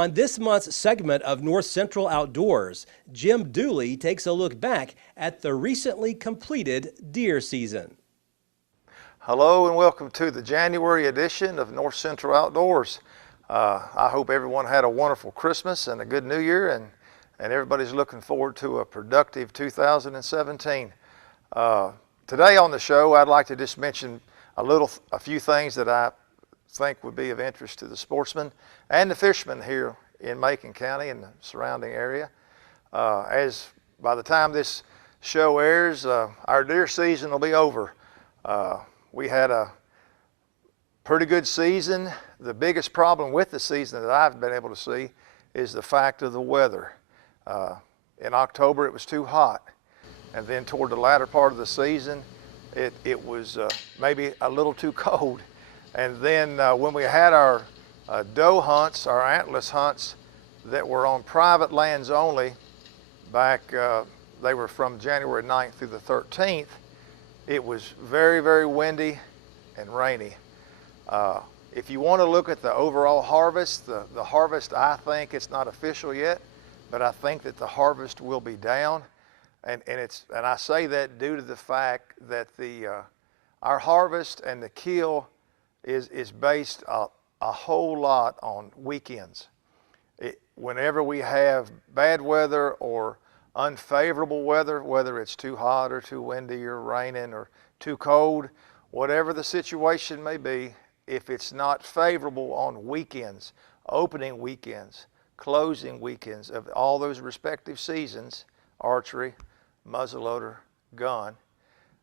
On this month's segment of North Central Outdoors, Jim Dooley takes a look back at the recently completed deer season. Hello and welcome to the January edition of North Central Outdoors. I hope everyone had a wonderful Christmas and a good New Year, and everybody's looking forward to a productive 2017. Today on the show, I'd like to just mention a few things that I think would be of interest to the sportsmen and the fishermen here in Macon County and the surrounding area. As by the time this show airs, our deer season will be over. We had a pretty good season. The biggest problem with the season that I've been able to see is the fact of the weather. In October it was too hot, and then toward the latter part of the season it was maybe a little too cold. And then when we had our doe hunts, our antlerless hunts that were on private lands only back, they were from January 9th through the 13th, it was very, very windy and rainy. If you want to look at the overall harvest, the harvest, I think it's not official yet, but I think that the harvest will be down. And I say that due to the fact that our harvest and the kill is based a whole lot on weekends. Whenever we have bad weather or unfavorable weather, whether it's too hot or too windy or raining or too cold, whatever the situation may be, if it's not favorable on weekends, opening weekends, closing weekends of all those respective seasons, archery, muzzleloader, gun,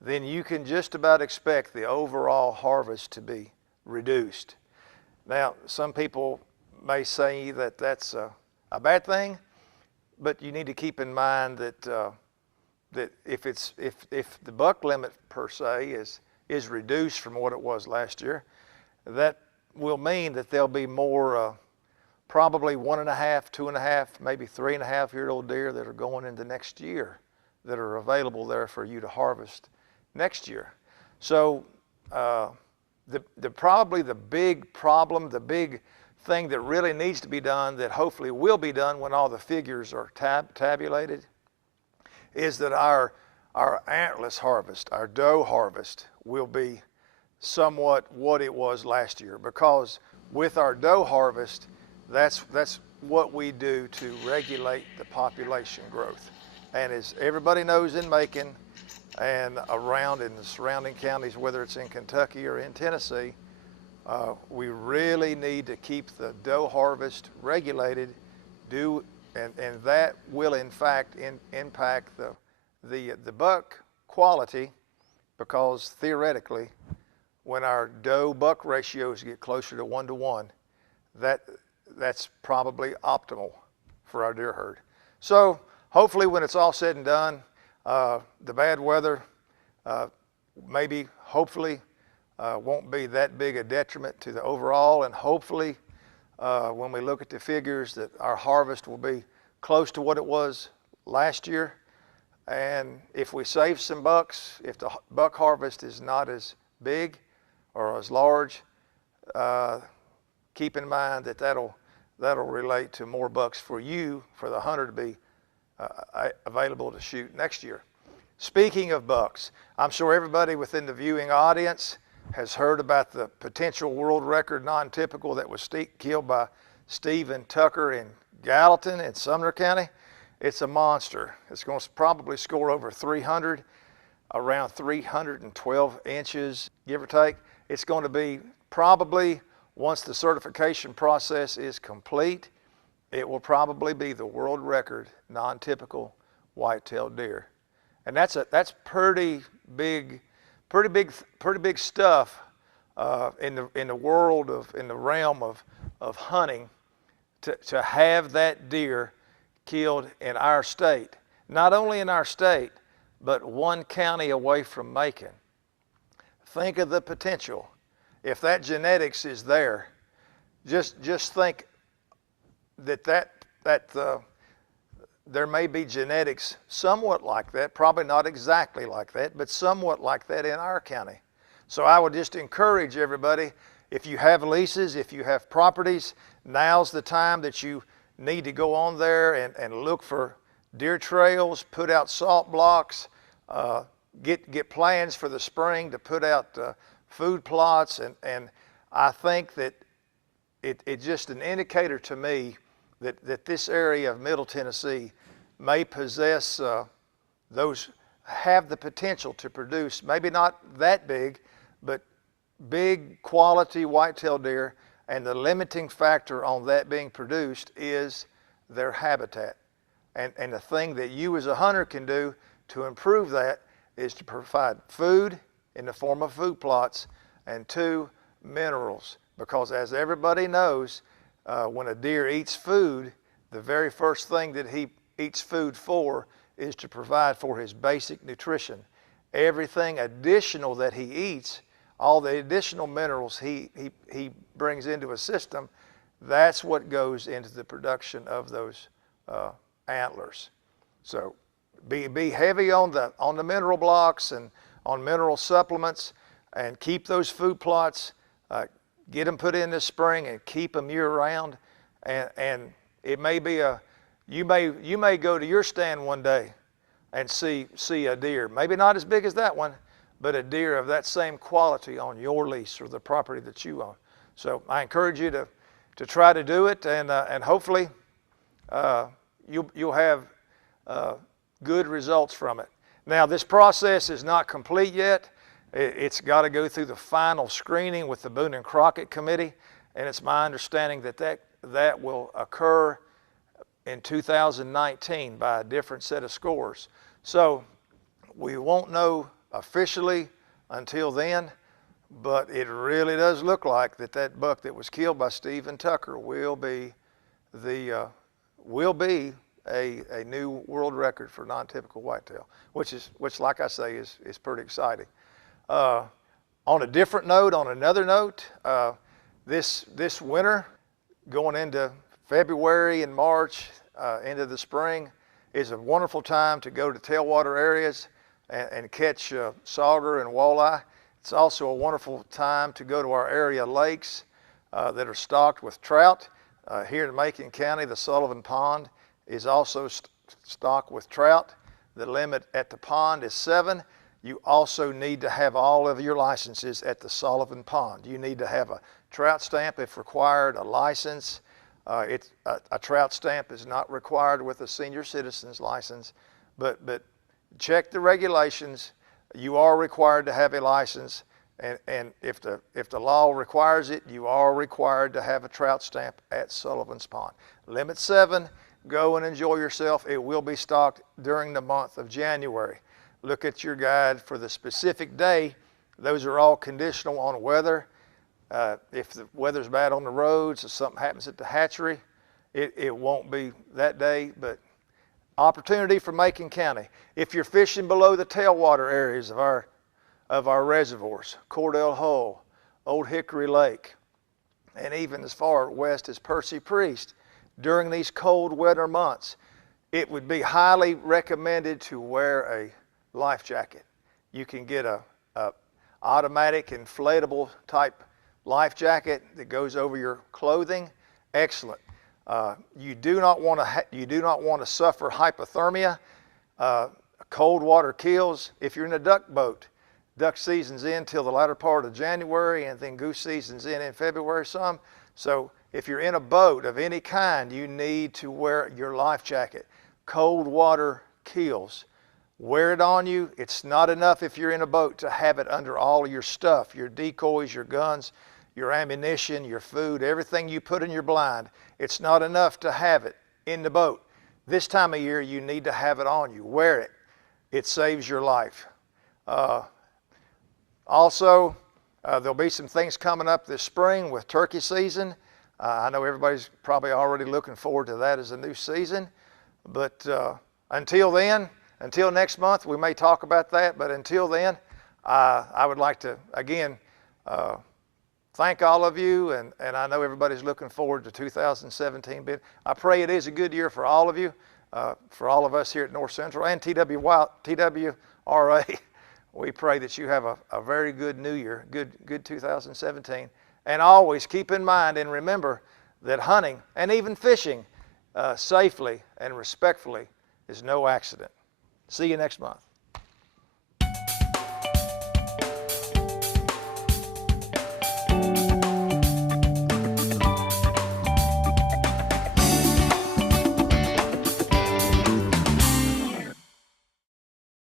then you can just about expect the overall harvest to be reduced. Now, some people may say that that's a bad thing, but you need to keep in mind that if the buck limit per se is reduced from what it was last year, that will mean that there'll be more probably 1.5, 2.5, maybe 3.5-year-old deer that are going into next year that are available there for you to harvest next year. So probably the big problem, the big thing that really needs to be done, that hopefully will be done when all the figures are tabulated, is that our antlerless harvest, our doe harvest, will be somewhat what it was last year. Because with our doe harvest, that's what we do to regulate the population growth. And as everybody knows in Macon and around in the surrounding counties, whether it's in Kentucky or in Tennessee, we really need to keep the doe harvest regulated, and that will in fact impact the buck quality, because theoretically, when our doe buck ratios get closer to 1-to-1, that's probably optimal for our deer herd. So hopefully when it's all said and done, the bad weather hopefully won't be that big a detriment to the overall, and hopefully when we look at the figures, that our harvest will be close to what it was last year. And if we save some bucks, if the buck harvest is not as big or as large, keep in mind that that'll relate to more bucks for you, for the hunter, to be available to shoot next year. Speaking of bucks, I'm sure everybody within the viewing audience has heard about the potential world record non-typical that was killed by Stephen Tucker in Gallatin in Sumner County. It's a monster. It's going to probably score over 300, around 312 inches, give or take. It's going to be probably, once the certification process is complete, it will probably be the world record non-typical white-tailed deer. And that's pretty big stuff in the realm of hunting, to have that deer killed in our state. Not only in our state, but one county away from Macon. Think of the potential. If that genetics is there, just think that there may be genetics somewhat like that, probably not exactly like that, but somewhat like that in our county. So I would just encourage everybody, If you have leases, if you have properties, now's the time that you need to go on there and look for deer trails, put out salt blocks, get plans for the spring to put out food plots, and I think that it's just an indicator to me that this area of Middle Tennessee may possess have the potential to produce, maybe not that big, but big quality whitetail deer, and the limiting factor on that being produced is their habitat. And the thing that you as a hunter can do to improve that is to provide food in the form of food plots, and 2, minerals. Because as everybody knows, when a deer eats food, the very first thing that he eats food for is to provide for his basic nutrition. Everything additional that he eats, all the additional minerals he brings into a system, that's what goes into the production of those antlers. So be heavy on the mineral blocks and on mineral supplements, and keep those food plots, get them put in this spring and keep them year round. And it may be you may go to your stand one day and see a deer, maybe not as big as that one, but a deer of that same quality on your lease or the property that you own. So I encourage you to try to do it, and hopefully you'll have good results from it. Now, this process is not complete yet. It's got to go through the final screening with the Boone and Crockett Committee, and it's my understanding that will occur in 2019 by a different set of scores. So we won't know officially until then, but it really does look like that buck that was killed by Stephen Tucker will be a new world record for non-typical whitetail, which like I say is pretty exciting. On a different note, on another note, this winter, going into February and March, into the spring, is a wonderful time to go to tailwater areas and catch sauger and walleye. It's also a wonderful time to go to our area lakes that are stocked with trout. Here in Macon County, the Sullivan Pond is also stocked with trout. The limit at the pond is 7. You also need to have all of your licenses at the Sullivan Pond. You need to have a trout stamp if required, a license. A trout stamp is not required with a senior citizen's license, but check the regulations. You are required to have a license, and if the law requires it, you are required to have a trout stamp at Sullivan's Pond. Limit 7. Go and enjoy yourself. It will be stocked during the month of January. Look at your guide for the specific day. Those are all conditional on weather. If the weather's bad on the roads or something happens at the hatchery, it won't be that day, but opportunity for Macon County. If you're fishing below the tailwater areas of our reservoirs, Cordell Hull, Old Hickory Lake, and even as far west as Percy Priest, during these cold winter months, it would be highly recommended to wear a life jacket. You can get a automatic inflatable type life jacket that goes over your clothing. Excellent. You do not want to suffer hypothermia. Cold water kills. If you're in a duck boat, duck season's in till the latter part of January, and then goose season's in February some. So if you're in a boat of any kind, you need to wear your life jacket. Cold water kills. Wear it on you. It's not enough if you're in a boat to have it under all your stuff, your decoys, your guns, your ammunition, your food, everything you put in your blind. It's not enough to have it in the boat. This time of year, you need to have it on you. Wear it. It saves your life. Also, there'll be some things coming up this spring with turkey season. I know everybody's probably already looking forward to that as a new season. But until then, until next month, we may talk about that. But until then, I would like to, again, thank all of you. And I know everybody's looking forward to 2017. But I pray it is a good year for all of you, for all of us here at North Central and TWRA. We pray that you have a very good new year, good 2017. And always keep in mind and remember that hunting and even fishing safely and respectfully is no accident. See you next month.